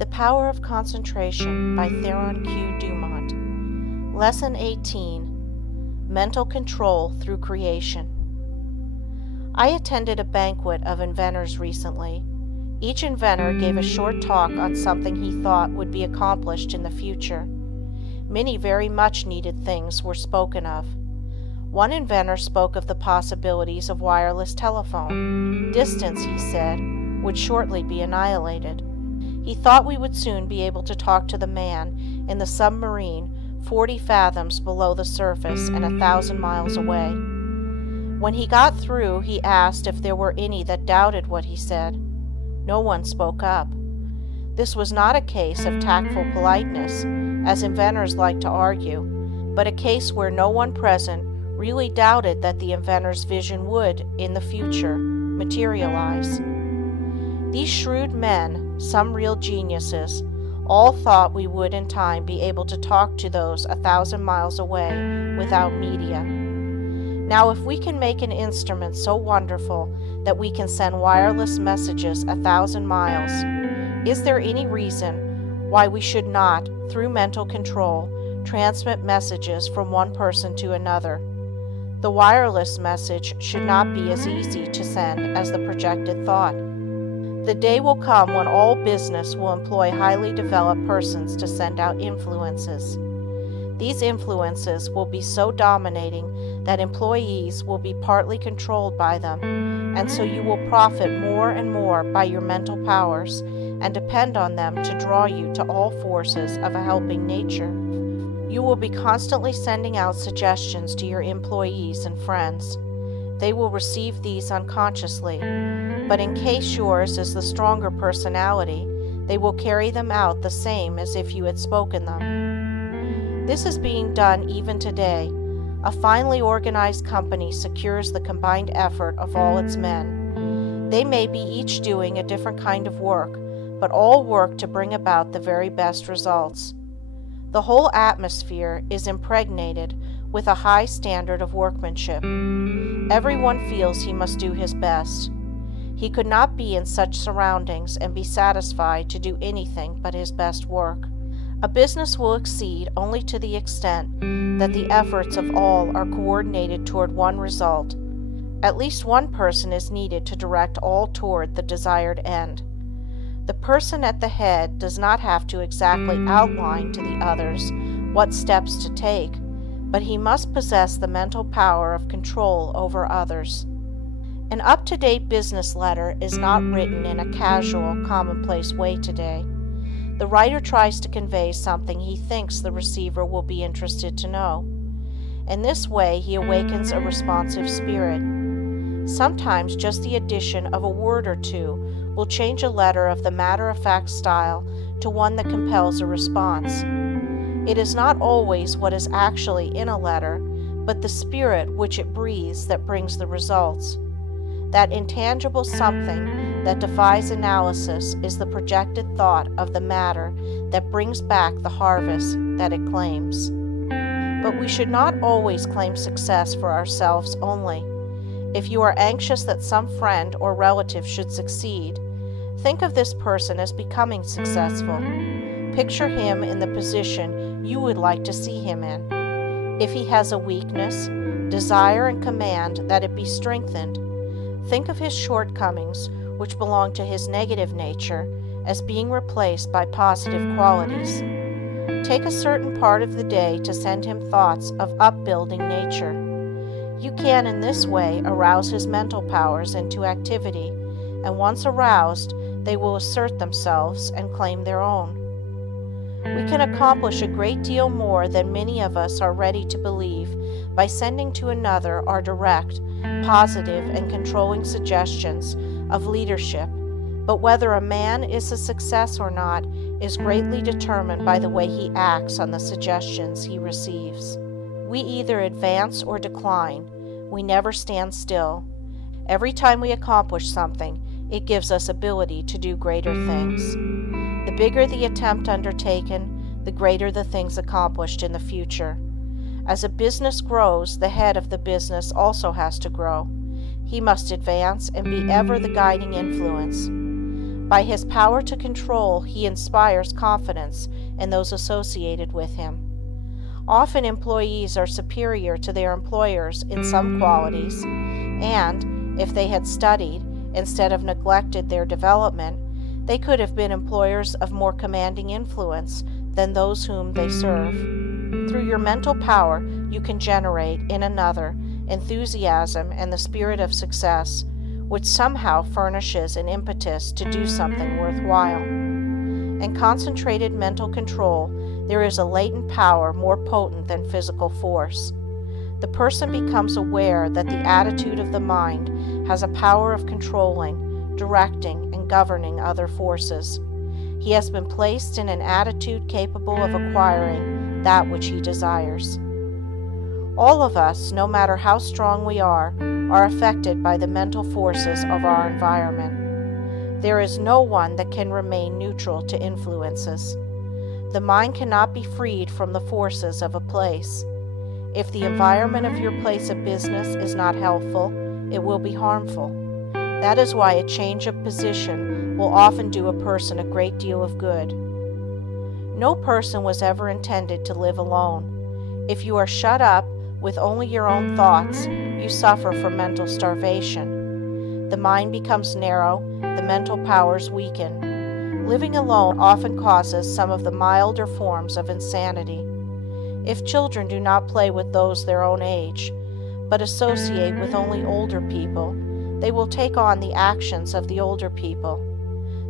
The Power of Concentration by Theron Q. Dumont. Lesson 18. Mental Control Through Creation. I attended a banquet of inventors recently. Each inventor gave a short talk on something he thought would be accomplished in the future. Many very much needed things were spoken of. One inventor spoke of the possibilities of wireless telephone. Distance, he said, would shortly be annihilated. He thought we would soon be able to talk to the man in the submarine 40 fathoms below the surface and 1,000 miles away. When he got through, he asked if there were any that doubted what he said. No one spoke up. This was not a case of tactful politeness, as inventors like to argue, but a case where no one present really doubted that the inventor's vision would, in the future, materialize. These shrewd men, some real geniuses, all thought we would in time be able to talk to those 1,000 miles away without media. Now, if we can make an instrument so wonderful that we can send wireless messages 1,000 miles, is there any reason why we should not, through mental control, transmit messages from one person to another? The wireless message should not be as easy to send as the projected thought. The day will come when all business will employ highly developed persons to send out influences. These influences will be so dominating that employees will be partly controlled by them, and so you will profit more and more by your mental powers and depend on them to draw you to all forces of a helping nature. You will be constantly sending out suggestions to your employees and friends. They will receive these unconsciously, but in case yours is the stronger personality, they will carry them out the same as if you had spoken them. This is being done even today. A finely organized company secures the combined effort of all its men. They may be each doing a different kind of work, but all work to bring about the very best results. The whole atmosphere is impregnated with a high standard of workmanship. Everyone feels he must do his best. He could not be in such surroundings and be satisfied to do anything but his best work. A business will exceed only to the extent that the efforts of all are coordinated toward one result. At least one person is needed to direct all toward the desired end. The person at the head does not have to exactly outline to the others what steps to take, but he must possess the mental power of control over others. An up-to-date business letter is not written in a casual, commonplace way today. The writer tries to convey something he thinks the receiver will be interested to know. In this way, he awakens a responsive spirit. Sometimes just the addition of a word or two will change a letter of the matter-of-fact style to one that compels a response. It is not always what is actually in a letter, but the spirit which it breathes that brings the results. That intangible something that defies analysis is the projected thought of the matter that brings back the harvest that it claims. But we should not always claim success for ourselves only. If you are anxious that some friend or relative should succeed, think of this person as becoming successful. Picture him in the position you would like to see him in. If he has a weakness, desire and command that it be strengthened. Think of his shortcomings, which belong to his negative nature, as being replaced by positive qualities. Take a certain part of the day to send him thoughts of upbuilding nature. You can in this way arouse his mental powers into activity, and once aroused, they will assert themselves and claim their own. We can accomplish a great deal more than many of us are ready to believe by sending to another our direct, positive, and controlling suggestions of leadership, but whether a man is a success or not is greatly determined by the way he acts on the suggestions he receives. We either advance or decline. We never stand still. Every time we accomplish something, it gives us ability to do greater things. The bigger the attempt undertaken, the greater the things accomplished in the future. As a business grows, the head of the business also has to grow. He must advance and be ever the guiding influence. By his power to control, he inspires confidence in those associated with him. Often employees are superior to their employers in some qualities, and, if they had studied, instead of neglected their development, they could have been employers of more commanding influence than those whom they serve. Through your mental power, you can generate in another enthusiasm and the spirit of success, which somehow furnishes an impetus to do something worthwhile. In concentrated mental control, there is a latent power more potent than physical force. The person becomes aware that the attitude of the mind has a power of controlling, directing, and governing other forces. He has been placed in an attitude capable of acquiring that which he desires. All of us, no matter how strong we are affected by the mental forces of our environment. There is no one that can remain neutral to influences. The mind cannot be freed from the forces of a place. If the environment of your place of business is not helpful, it will be harmful. That is why a change of position will often do a person a great deal of good. No person was ever intended to live alone. If you are shut up with only your own thoughts, you suffer from mental starvation. The mind becomes narrow, the mental powers weaken. Living alone often causes some of the milder forms of insanity. If children do not play with those their own age, but associate with only older people, they will take on the actions of the older people.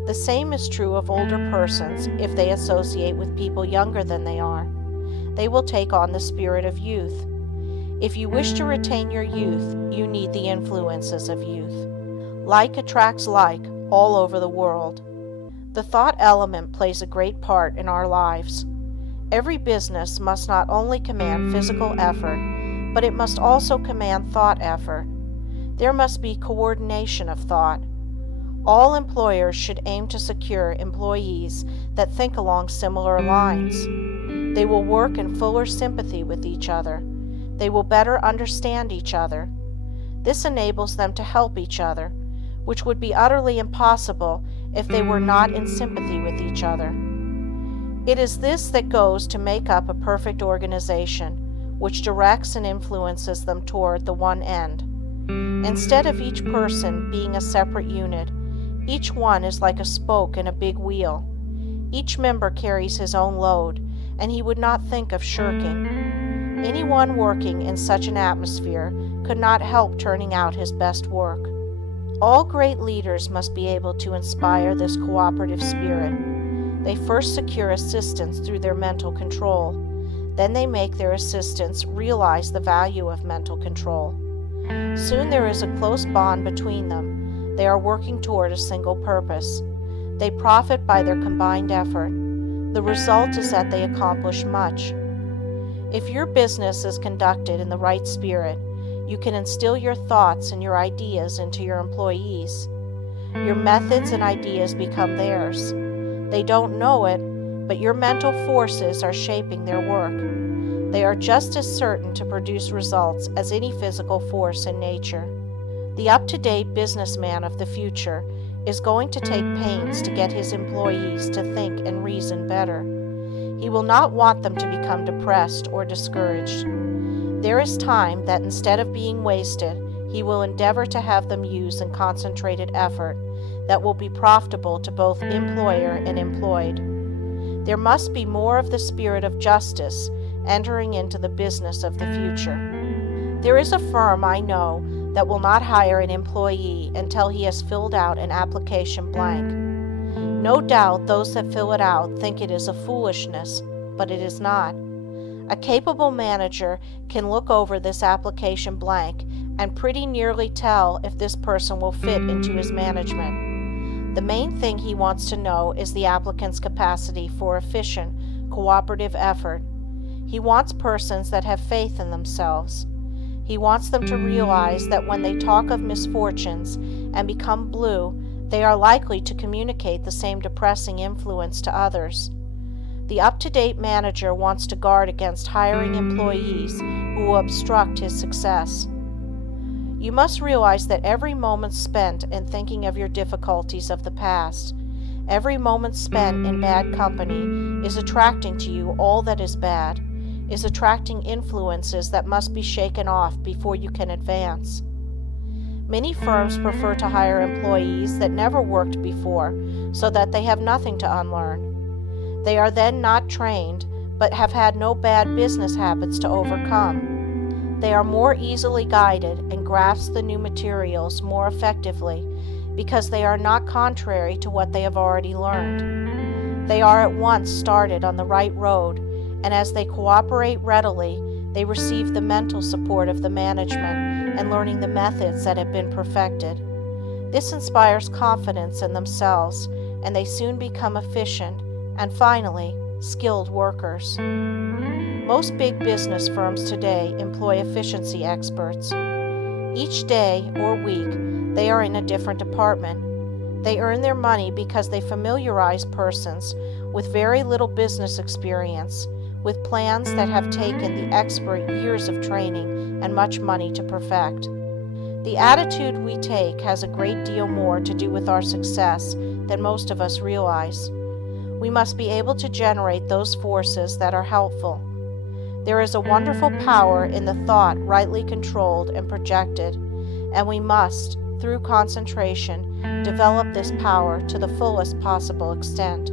The same is true of older persons if they associate with people younger than they are. They will take on the spirit of youth. If you wish to retain your youth, you need the influences of youth. Like attracts like all over the world. The thought element plays a great part in our lives. Every business must not only command physical effort, but it must also command thought effort. There must be coordination of thought. All employers should aim to secure employees that think along similar lines. They will work in fuller sympathy with each other. They will better understand each other. This enables them to help each other, which would be utterly impossible if they were not in sympathy with each other. It is this that goes to make up a perfect organization, which directs and influences them toward the one end. Instead of each person being a separate unit, each one is like a spoke in a big wheel. Each member carries his own load, and he would not think of shirking. Anyone working in such an atmosphere could not help turning out his best work. All great leaders must be able to inspire this cooperative spirit. They first secure assistance through their mental control. Then they make their assistants realize the value of mental control. Soon there is a close bond between them. They are working toward a single purpose. They profit by their combined effort. The result is that they accomplish much. If your business is conducted in the right spirit, you can instill your thoughts and your ideas into your employees. Your methods and ideas become theirs. They don't know it, but your mental forces are shaping their work. They are just as certain to produce results as any physical force in nature. The up-to-date businessman of the future is going to take pains to get his employees to think and reason better. He will not want them to become depressed or discouraged. There is time that instead of being wasted, he will endeavor to have them use in concentrated effort that will be profitable to both employer and employed. There must be more of the spirit of justice entering into the business of the future. There is a firm I know that will not hire an employee until he has filled out an application blank. No doubt those that fill it out think it is a foolishness, but it is not. A capable manager can look over this application blank and pretty nearly tell if this person will fit into his management. The main thing he wants to know is the applicant's capacity for efficient, cooperative effort. He wants persons that have faith in themselves. He wants them to realize that when they talk of misfortunes and become blue, they are likely to communicate the same depressing influence to others. The up-to-date manager wants to guard against hiring employees who will obstruct his success. You must realize that every moment spent in thinking of your difficulties of the past Every moment spent in bad company is attracting to you all that is bad, is attracting influences that must be shaken off before you can advance. Many firms prefer to hire employees that never worked before so that they have nothing to unlearn. They are then not trained, but have had no bad business habits to overcome. They are more easily guided and grasp the new materials more effectively because they are not contrary to what they have already learned. They are at once started on the right road, and as they cooperate readily, they receive the mental support of the management and learning the methods that have been perfected. This inspires confidence in themselves, and they soon become efficient and finally, skilled workers. Most big business firms today employ efficiency experts. Each day or week, they are in a different department. They earn their money because they familiarize persons with very little business experience with plans that have taken the expert years of training and much money to perfect. The attitude we take has a great deal more to do with our success than most of us realize. We must be able to generate those forces that are helpful. There is a wonderful power in the thought rightly controlled and projected, and we must, through concentration, develop this power to the fullest possible extent.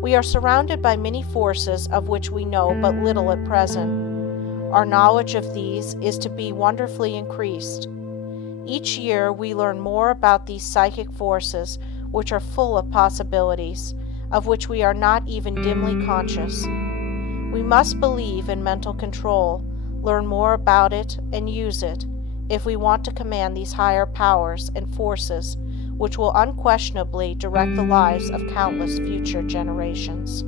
We are surrounded by many forces of which we know but little at present. Our knowledge of these is to be wonderfully increased. Each year we learn more about these psychic forces which are full of possibilities, of which we are not even dimly conscious. We must believe in mental control, learn more about it, and use it, if we want to command these higher powers and forces which will unquestionably direct the lives of countless future generations.